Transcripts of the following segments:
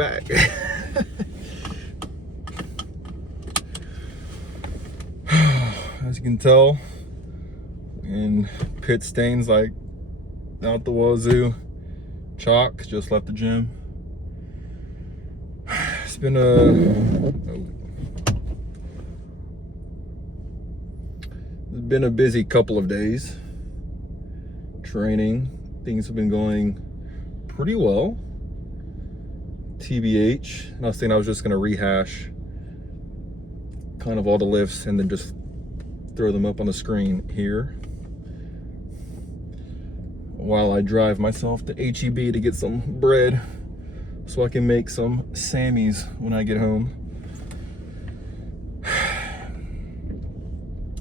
back. As you can tell, in pit stains like out the wazoo. Chalk, just left the gym. It's been a busy couple of days training. Things have been going pretty well. TBH, and I was thinking I was just gonna rehash kind of all the lifts and then just throw them up on the screen here while I drive myself to HEB to get some bread so I can make some Sammys when I get home.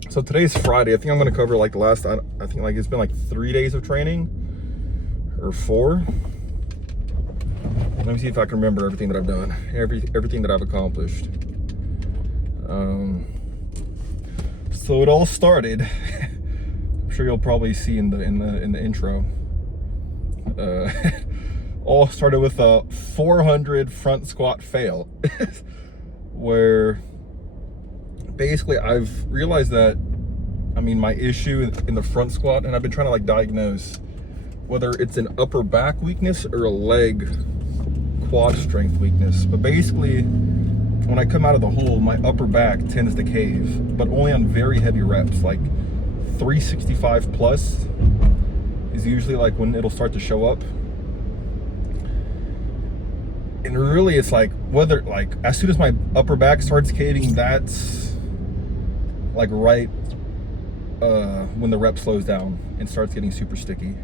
So today's Friday. I think I'm gonna cover like the last, I think like it's been like 3 days of training or 4. Let me see if I can remember everything that I've done, everything that I've accomplished. So it all started. I'm sure you'll probably see in the intro. All started with a 400 front squat fail, where basically I've realized that, I mean, my issue in the front squat, and I've been trying to like diagnose whether it's an upper back weakness or a leg quad strength weakness. But basically, when I come out of the hole, my upper back tends to cave, but only on very heavy reps, like 365 plus is usually like when it'll start to show up. And really it's like whether, like as soon as my upper back starts caving, that's like right when the rep slows down and starts getting super sticky.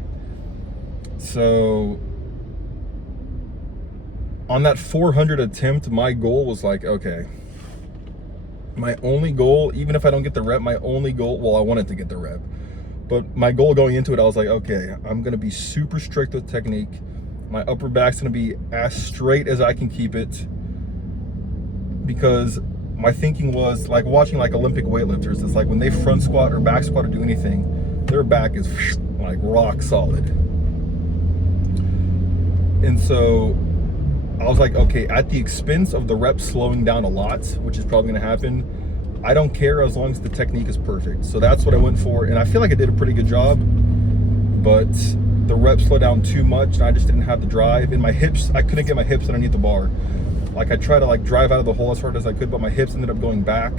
So on that 400 attempt, my goal was like, okay, my only goal, even if I don't get the rep, my only goal, well, I wanted to get the rep, but my goal going into it, I was like, okay, I'm gonna be super strict with technique. My upper back's gonna be as straight as I can keep it, because my thinking was like watching like Olympic weightlifters, it's like when they front squat or back squat or do anything, their back is like rock solid. And so I was like, okay, at the expense of the reps slowing down a lot, which is probably gonna happen, I don't care as long as the technique is perfect. So that's what I went for, and I feel like I did a pretty good job, but the reps slowed down too much and I just didn't have the drive. And my hips, I couldn't get my hips underneath the bar. Like I tried to like drive out of the hole as hard as I could, but my hips ended up going back.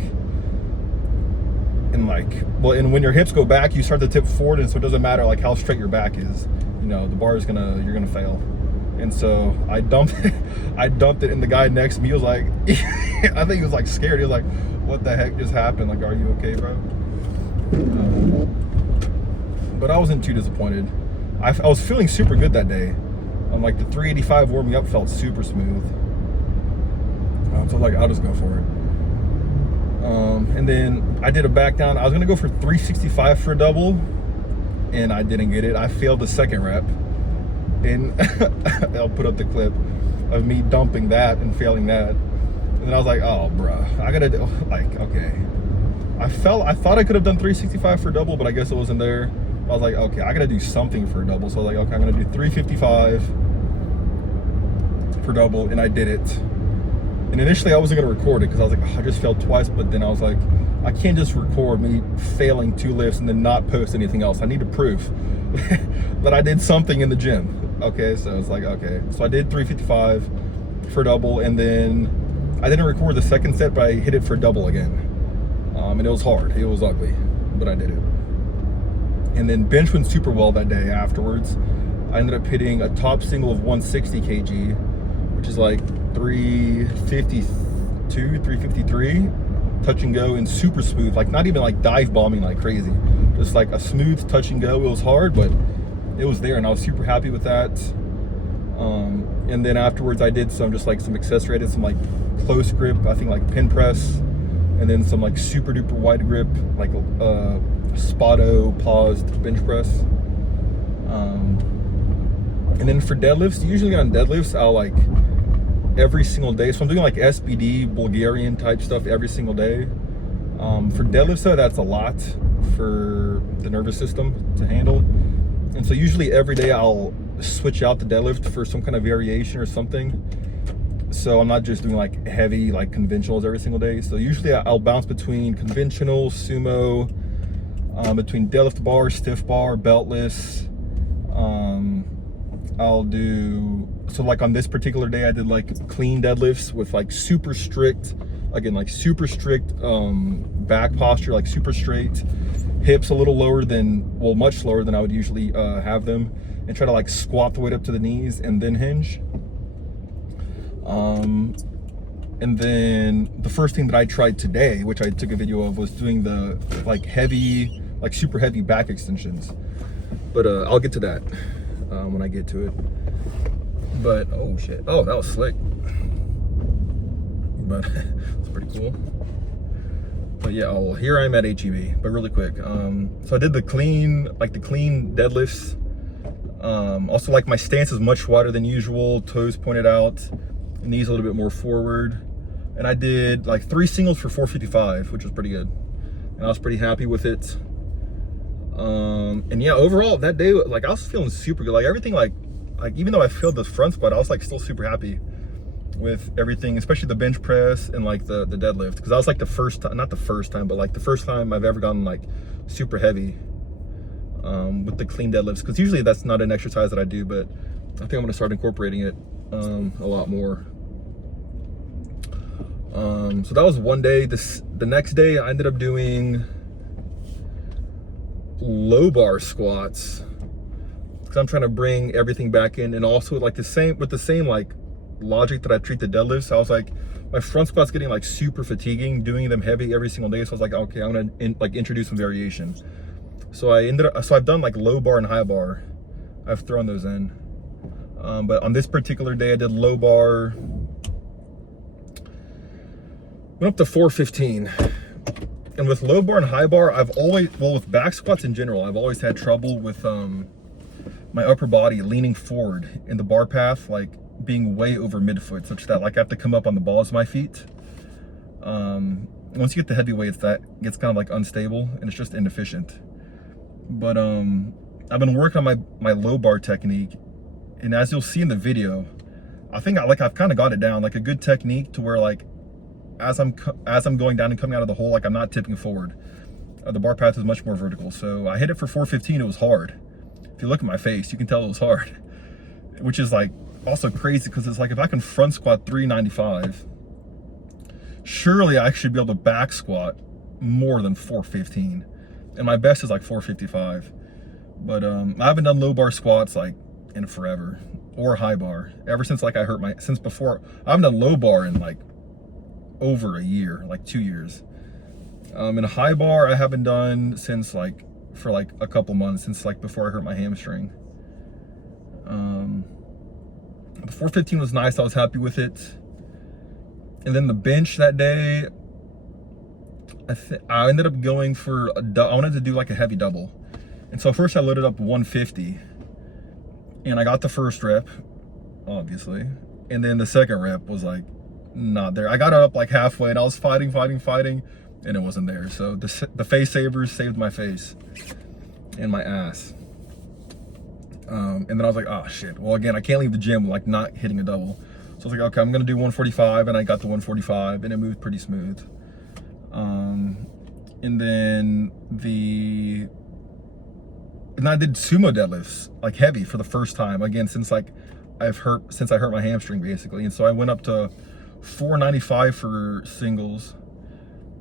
And like, well, and when your hips go back, you start to tip forward, and so it doesn't matter like how straight your back is. You know, the bar is you're gonna fail. And so I dumped it, and the guy next to me was like, I think he was like scared. He was like, what the heck just happened? Like, are you okay, bro? But I wasn't too disappointed. I was feeling super good that day. Like the 385 warming up felt super smooth. So like, I'll just go for it. And then I did a back down. I was gonna go for 365 for a double, and I didn't get it. I failed the second rep. And I'll put up the clip of me dumping that and failing that. And then I was like, oh, bruh, I gotta do, like, okay. I thought I could have done 365 for a double, but I guess it wasn't there. I was like, okay, I gotta do something for a double. So I was like, okay, I'm gonna do 355 for double, and I did it. And initially I wasn't gonna record it because I was like, oh, I just failed twice, but then I was like, I can't just record me failing 2 lifts and then not post anything else. I need to prove that I did something in the gym. Okay, so it's like, okay. So I did 355 for double, and then I didn't record the second set, but I hit it for double again. And it was hard, it was ugly, but I did it. And then bench went super well that day afterwards. I ended up hitting a top single of 160 kg, which is like 352, 353, touch and go, and super smooth, like not even like dive bombing like crazy. Just like a smooth touch and go. It was hard, but it was there, and I was super happy with that. And then afterwards I did some accessory. I did some like close grip, I think like pin press, and then some like super duper wide grip, like Spotto paused bench press. And then for deadlifts, usually on deadlifts I'll like every single day, so I'm doing like SBD Bulgarian type stuff every single day. For deadlifts though, that's a lot for the nervous system to handle. And so usually every day I'll switch out the deadlift for some kind of variation or something. So I'm not just doing like heavy like conventionals every single day. So usually I'll bounce between conventional, sumo, between deadlift bar, stiff bar, beltless. I'll do, so like on this particular day I did like clean deadlifts with like super strict, again like super strict back posture, like super straight, hips a little lower than, well, much lower than I would usually have them, and try to like squat the weight up to the knees and then hinge. And then the first thing that I tried today, which I took a video of, was doing the like heavy, like super heavy back extensions. But I'll get to that when I get to it. But oh shit, oh, that was slick. But it's pretty cool. But yeah, oh, here I'm at HEB, but really quick. So I did the clean deadlifts. Also, like, my stance is much wider than usual, toes pointed out, knees a little bit more forward. And I did like 3 singles for 455, which was pretty good. And I was pretty happy with it. And yeah, overall that day, like, I was feeling super good. Like, everything, like even though I failed the front squat, I was like still super happy with everything, especially the bench press and like the deadlift, because I was like the first time, not the first time, but like the first time I've ever gotten like super heavy with the clean deadlifts, because usually that's not an exercise that I do, but I think I'm gonna start incorporating it a lot more. So that was one day. The next day I ended up doing low bar squats, because I'm trying to bring everything back in, and also like the same like logic that I treat the deadlifts. I was like, my front squat's getting like super fatiguing doing them heavy every single day, so I was like, okay, I'm gonna like introduce some variation. So I've done like low bar and high bar. I've thrown those in, but on this particular day I did low bar, went up to 415. And with low bar and high bar, I've always, well, with back squats in general, I've always had trouble with my upper body leaning forward in the bar path, like being way over midfoot, such that like I have to come up on the balls of my feet. Once you get the heavy weights, that gets kind of like unstable and it's just inefficient. But I've been working on my low bar technique, and as you'll see in the video, I think I've kind of got it down, like a good technique to where, like, as I'm going down and coming out of the hole, like, I'm not tipping forward. The bar path is much more vertical. So I hit it for 415. It was hard. If you look at my face, you can tell it was hard, which is like also crazy, because it's like, if I can front squat 395, surely I should be able to back squat more than 415. And my best is like 455. But I haven't done low bar squats like in forever, or high bar, ever since like I hurt since before. I haven't done low bar in like over a year, like 2 years. And a high bar I haven't done since like, for like a couple months, since like before I hurt my hamstring. The 415 was nice, I was happy with it. And then the bench that day, I ended up going for I wanted to do like a heavy double. And so first I loaded up 150, and I got the first rep, obviously. And then the second rep was like not there. I got it up like halfway, and I was fighting, and it wasn't there. So the face savers saved my face and my ass. And then I was like, oh shit. Well, again, I can't leave the gym like not hitting a double. So I was like, okay, I'm gonna do 145, and I got the 145, and it moved pretty smooth. And then I did sumo deadlifts, like heavy, for the first time, again, since I hurt my hamstring basically. And so I went up to 495 for singles,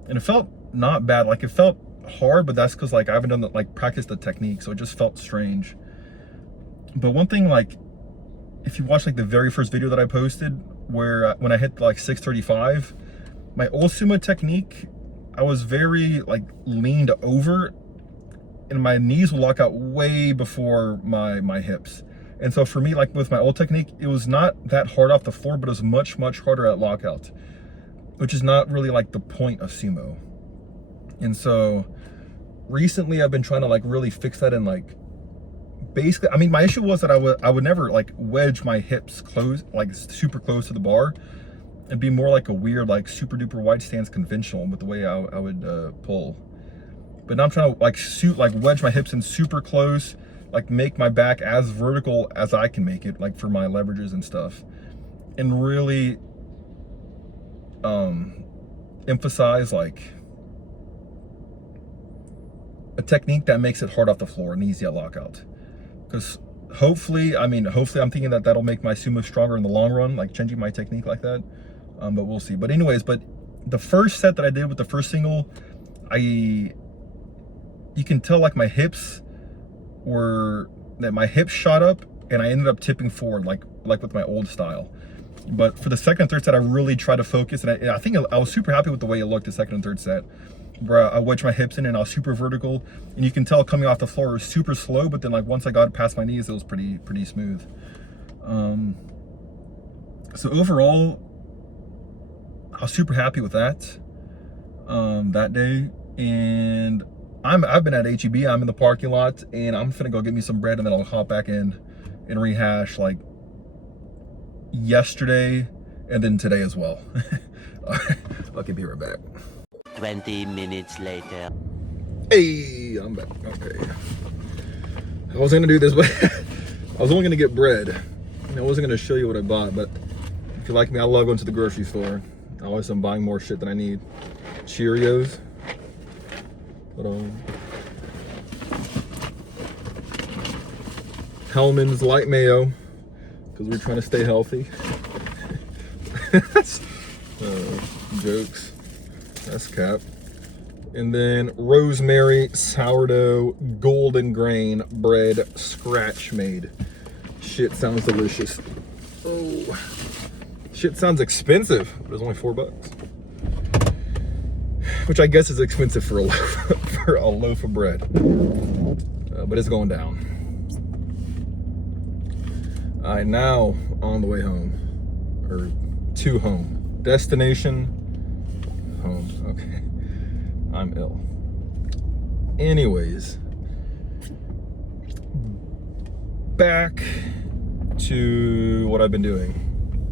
and it felt not bad. Like, it felt hard, but that's because like I haven't done practiced the technique, so it just felt strange. But one thing, like, if you watch like the very first video that I posted, where when I hit like 635, my old sumo technique, I was very like leaned over, and my knees will lock out way before my hips. And so for me, like with my old technique, it was not that hard off the floor, but it was much harder at lockout, which is not really like the point of sumo. And so recently I've been trying to like really fix that, and like, basically, I mean, my issue was that I would never like wedge my hips close, like super close to the bar. It'd be more like a weird, like super duper wide stance conventional with the way I would pull. But now I'm trying to like wedge my hips in super close, like make my back as vertical as I can make it, like for my leverages and stuff, and really emphasize like a technique that makes it hard off the floor and easy at lockout. Because hopefully I'm thinking that that'll make my sumo stronger in the long run, like changing my technique like that. But we'll see. But anyways, the first set that I did with the first single, you can tell like my hips shot up and I ended up tipping forward like with my old style. But for the second and third set, I really tried to focus, and I think I was super happy with the way it looked the second and third set, where I wedged my hips in and I was super vertical, and you can tell coming off the floor it was super slow, but then like once I got past my knees, it was pretty smooth. So overall, I was super happy with that that day, and I've been at HEB. I'm in the parking lot, and I'm finna go get me some bread, and then I'll hop back in and rehash like yesterday and then today as well. Okay, be right back. 20 minutes later. Hey, I'm back. Okay. I wasn't gonna do this, but I was only gonna get bread. And I wasn't gonna show you what I bought, but if you like me, I love going to the grocery store. I always am buying more shit than I need. Cheerios. Hellman's light mayo, because we're trying to stay healthy. Jokes. That's cap. And then rosemary sourdough golden grain bread, scratch made. Shit sounds delicious. Oh, shit sounds expensive, but it's only $4, which I guess is expensive for a loaf of bread. But it's going down. All right, now on the way home, or to home. Destination, home. Okay, I'm ill. Anyways, back to what I've been doing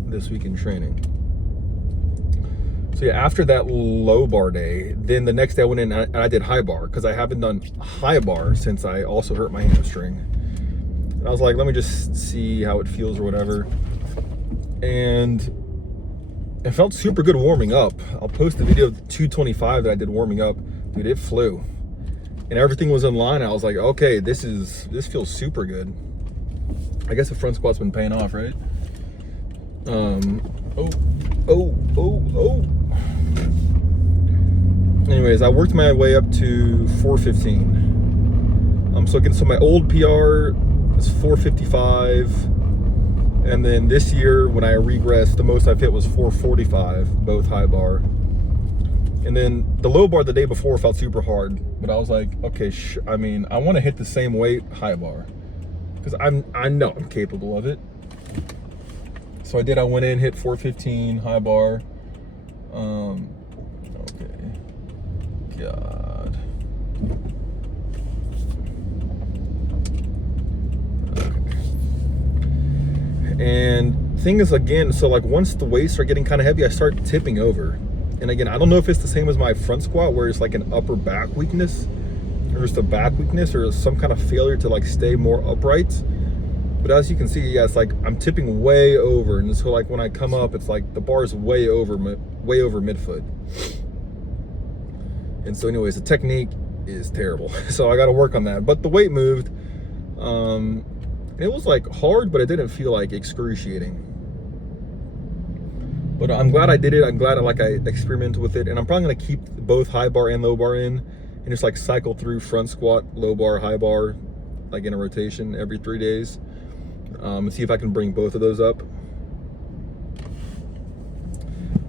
this week in training. So yeah, after that low bar day, then the next day I went in and I did high bar, because I haven't done high bar since I also hurt my hamstring. And I was like, let me just see how it feels or whatever. And it felt super good warming up. I'll post the video of the 225 that I did warming up. Dude, it flew. And everything was in line. I was like, okay, this feels super good. I guess the front squat's been paying off, right? Anyways, I worked my way up to 415. So my old PR was 455. And then this year, when I regressed, the most I've hit was 445, both high bar. And then the low bar the day before felt super hard, but I was like, okay, I want to hit the same weight high bar, because I know I'm capable of it. So I did. I went in, hit 415 high bar. Okay. God. And thing is, again, so like once the weights start getting kind of heavy, I start tipping over. And again, I don't know if it's the same as my front squat, where it's like an upper back weakness, or just a back weakness, or some kind of failure to like stay more upright. But as you can see, yeah, it's like I'm tipping way over, and so like when I come up, it's like the bar is way over midfoot. And so anyways, the technique is terrible. So I got to work on that. But the weight moved. It was like hard, but it didn't feel like excruciating. But I'm glad I did it. I'm glad I experimented with it, and I'm probably gonna keep both high bar and low bar in, and just like cycle through front squat, low bar, high bar, like in a rotation every 3 days, and see if I can bring both of those up.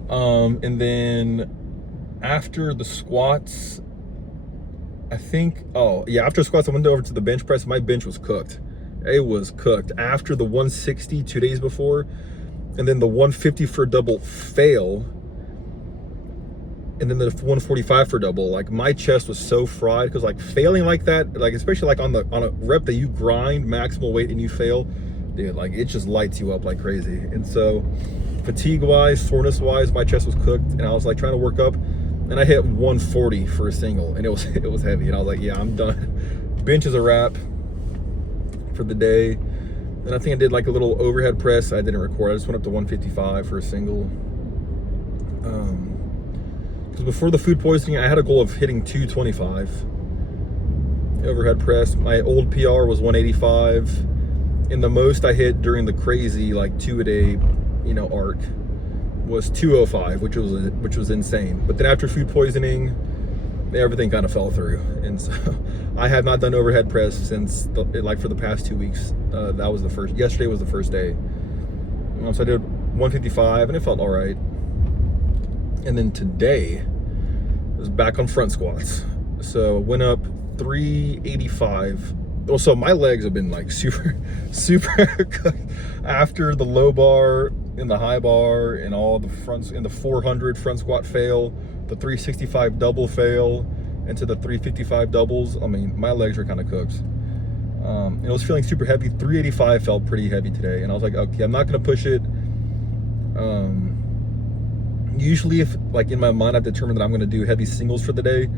And then after the squats, I think, after squats, I went over to the bench press. My bench was cooked. It was cooked. After the 160 2 days before, and then the 150 for double fail, and then the 145 for double, like my chest was so fried, because like failing like that, like especially like on a rep that you grind maximal weight and you fail, dude, like it just lights you up like crazy. And so fatigue wise, soreness wise, my chest was cooked, and I was like trying to work up, and I hit 140 for a single, and it was heavy, and I was like, yeah, I'm done. Bench is a wrap for the day. And I think I did like a little overhead press. I didn't record. I just went up to 155 for a single. Because before the food poisoning, I had a goal of hitting 225 overhead press. My old PR was 185, and the most I hit during the crazy like 2-a-day, arc was 205, which was insane. But then after food poisoning, everything kind of fell through, and so I have not done overhead press since for the past 2 weeks. That was yesterday was the first day. So I did 155 and it felt all right. And then today I was back on front squats. So went up 385. Well, so my legs have been like super after the low bar and the high bar and all the fronts in the 400 front squat fail, the 365 double fail, into the 355 doubles. I mean, my legs are kind of cooked. And I was feeling super heavy. 385 felt pretty heavy today, and I was like, okay, I'm not gonna push it. Usually, if like in my mind I've determined that I'm gonna do heavy singles for the day,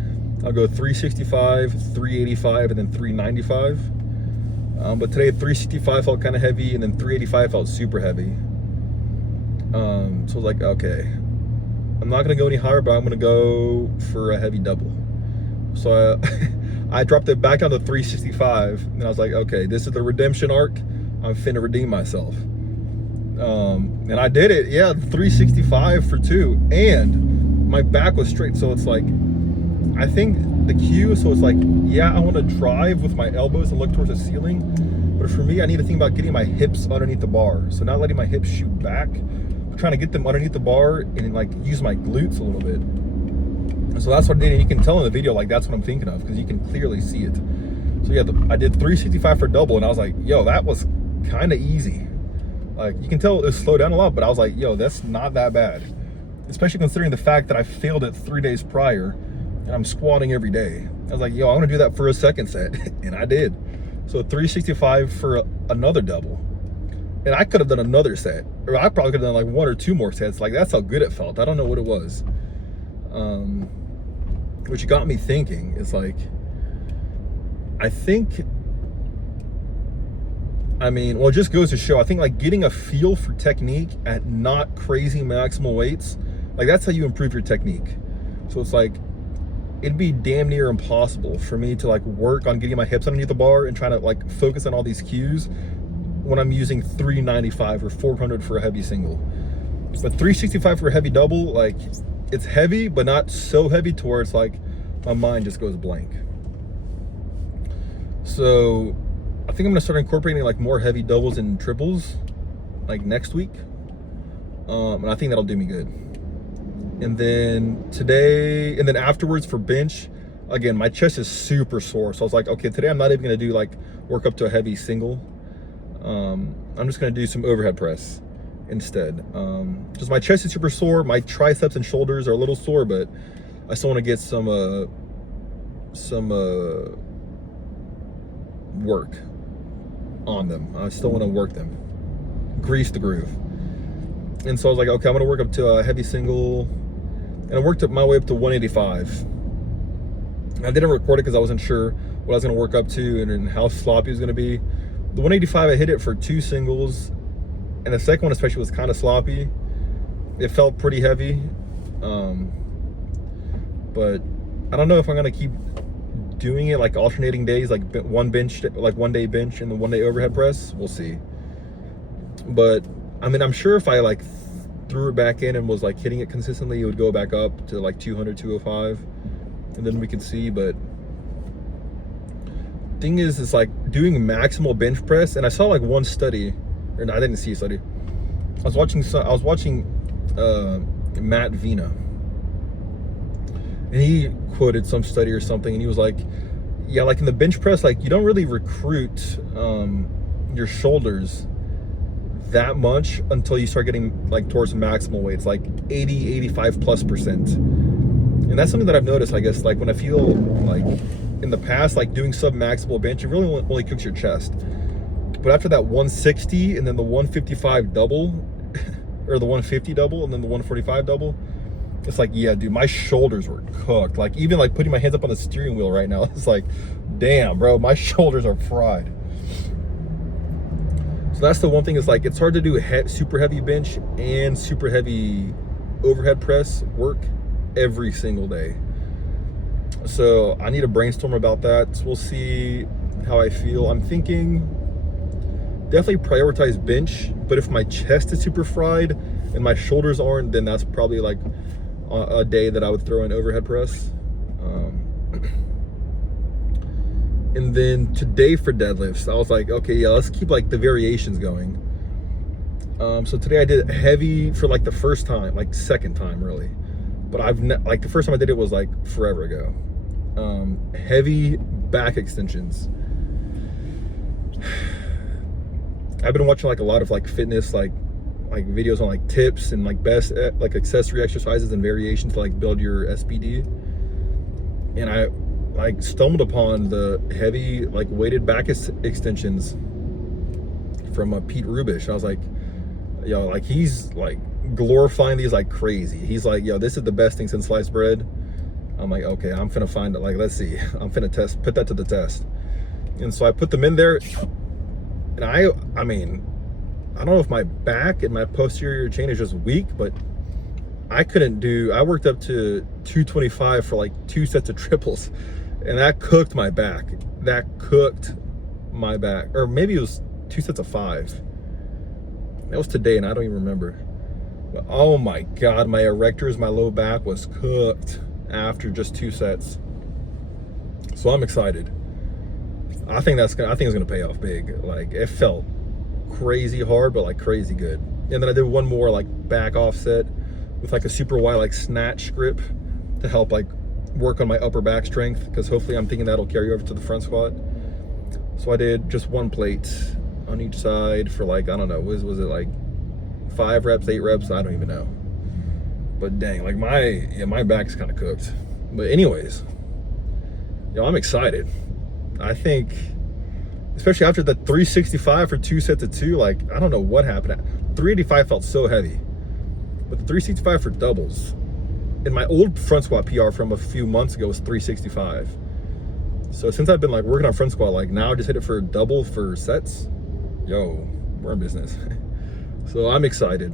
I'll go 365, 385, and then 395. But today 365 felt kind of heavy, and then 385 felt super heavy. So I was like, okay, I'm not gonna go any higher, but I'm gonna go for a heavy double. So I dropped it back down to 365, and I was like, okay, this is the redemption arc. I'm finna redeem myself. And I did it. Yeah, 365 for 2, and my back was straight. So it's like, I think the cue, so it's like, yeah, I want to drive with my elbows and look towards the ceiling, but for me, I need to think about getting my hips underneath the bar. So not letting my hips shoot back, trying to get them underneath the bar and like use my glutes a little bit. So that's what I did, and you can tell in the video, like that's what I'm thinking of, because you can clearly see it. So yeah, I did 365 for double, and I was like, yo, that was kind of easy. Like, you can tell it slowed down a lot, but I was like, yo, that's not that bad. Especially considering the fact that I failed it 3 days prior, and I'm squatting every day. I was like, yo, I'm gonna do that for a second set, and I did. So 365 for another double. And I could have done another set, or I probably could have done like 1 or 2 more sets. Like, that's how good it felt. I don't know what it was. Which got me thinking, it's like, well, it just goes to show, I think like getting a feel for technique at not crazy maximal weights, like that's how you improve your technique. So it's like, it'd be damn near impossible for me to like work on getting my hips underneath the bar and trying to like focus on all these cues when I'm using 395 or 400 for a heavy single. But 365 for a heavy double, like, it's heavy, but not so heavy to where it's like my mind just goes blank. So I think I'm gonna start incorporating like more heavy doubles and triples like next week. And I think that'll do me good. And then afterwards for bench, again, my chest is super sore. So I was like, okay, today I'm not even gonna do like work up to a heavy single. I'm just gonna do some overhead press instead. Just my chest is super sore. My triceps and shoulders are a little sore, but I still want to get some work on them. I still want to work them, grease the groove. And so I was like, okay, I'm gonna work up to a heavy single, and I worked up my way up to 185. I didn't record it because I wasn't sure what I was gonna work up to and how sloppy it was gonna be. The 185, I hit it for 2 singles, and the second one especially was kind of sloppy. It felt pretty heavy, but I don't know if I'm gonna keep doing it like alternating days, like one day bench and then 1 day overhead press. We'll see. But I mean, I'm sure if I like threw it back in and was like hitting it consistently, it would go back up to like 200, 205, and then we could see. But thing is, it's like doing maximal bench press, and I saw like one study, or no, I didn't see a study. I was watching Matt Vina, and he quoted some study or something, and he was like, yeah, like in the bench press, like you don't really recruit your shoulders that much until you start getting like towards maximal weights, like 80, 85+%. And that's something that I've noticed, I guess, like when I feel like in the past, like doing sub-maximal bench, it really only cooks your chest. But after that 160 and then the 155 double, or the 150 double and then the 145 double, it's like, yeah, dude, my shoulders were cooked. Like, even like putting my hands up on the steering wheel right now, it's like, damn, bro, my shoulders are fried. So that's the one thing, is like, it's hard to do super heavy bench and super heavy overhead press work every single day. So I need to brainstorm about that. So we'll see how I feel. I'm thinking definitely prioritize bench, but if my chest is super fried and my shoulders aren't, then that's probably like a day that I would throw in overhead press. And then today for deadlifts, I was like, okay, yeah, let's keep like the variations going. So today I did heavy for like the first time, like second time really, but like the first time I did it was like forever ago. Heavy back extensions. I've been watching like a lot of like fitness like videos on like tips and like best like accessory exercises and variations to like build your SBD, and I like stumbled upon the heavy like weighted back extensions from Pete Rubish. I was like, yo, like he's like glorifying these like crazy. He's like, yo, this is the best thing since sliced bread. I'm like, okay, I'm finna find it. Like, let's see. I'm finna put that to the test. And so I put them in there, and I mean, I don't know if my back and my posterior chain is just weak, but I worked up to 225 for like 2 sets of triples, and that cooked my back. Or maybe it was 2 sets of 5. That was today, and I don't even remember. But oh my God, my erectors, my low back was cooked after just 2 sets. So I'm excited. I think it's gonna pay off big. Like, it felt crazy hard, but like crazy good. And then I did one more like back offset with like a super wide like snatch grip to help like work on my upper back strength, because hopefully I'm thinking that'll carry over to the front squat. So I did just 1 plate on each side for like, I don't know, was it like 5 reps, 8 reps? I don't even know. But dang, like my back's kind of cooked. But anyways, I'm excited. I think, especially after the 365 for 2 sets of 2, like, I don't know what happened. 385 felt so heavy, but the 365 for doubles, and my old front squat PR from a few months ago was 365. So since I've been like working on front squat, like now I just hit it for double for sets. Yo, we're in business. So I'm excited.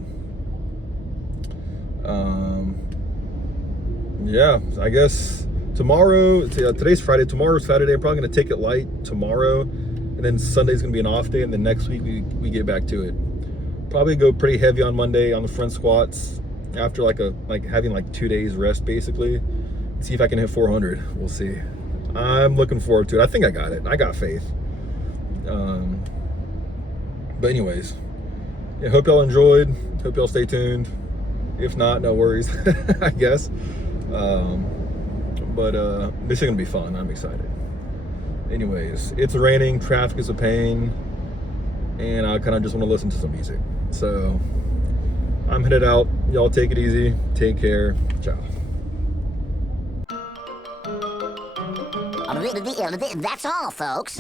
Yeah, I guess tomorrow, today's Friday, tomorrow's Saturday. I'm probably gonna take it light tomorrow, and then Sunday's gonna be an off day, and then next week we get back to it. Probably go pretty heavy on Monday on the front squats after having like 2 days rest basically. See if I can hit 400. We'll see. I'm looking forward to it. I think I got it. I got faith. But anyways, yeah, hope y'all enjoyed. Hope y'all stay tuned. If not, no worries, I guess. But this is gonna be fun. I'm excited. Anyways, it's raining, traffic is a pain, and I kind of just want to listen to some music. So I'm headed out. Y'all take it easy. Take care. Ciao. That's all, folks.